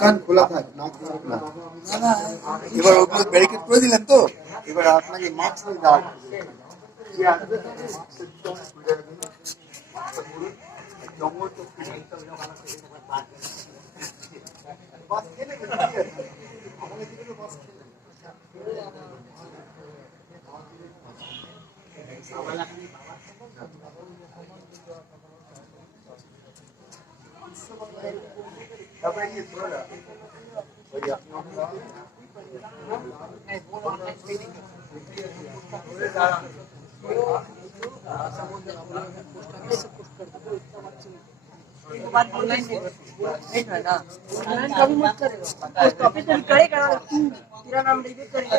কান খোলা থাক, নাক খোলা। এবার ওগুলো ব্যারিকেড করে দিলেন তো, এবার আপনাকে মাস্ক নিয়ে যাওয়া नहीं है ना ऑनलाइन कभी मत करेगा पोस्ट ऑफिस में करेगा तू तेरा नाम रिजेक्ट करेगा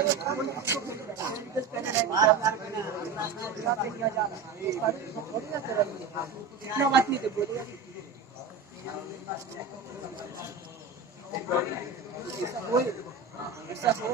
इतना बात नहीं बोलेगा ऐसा हो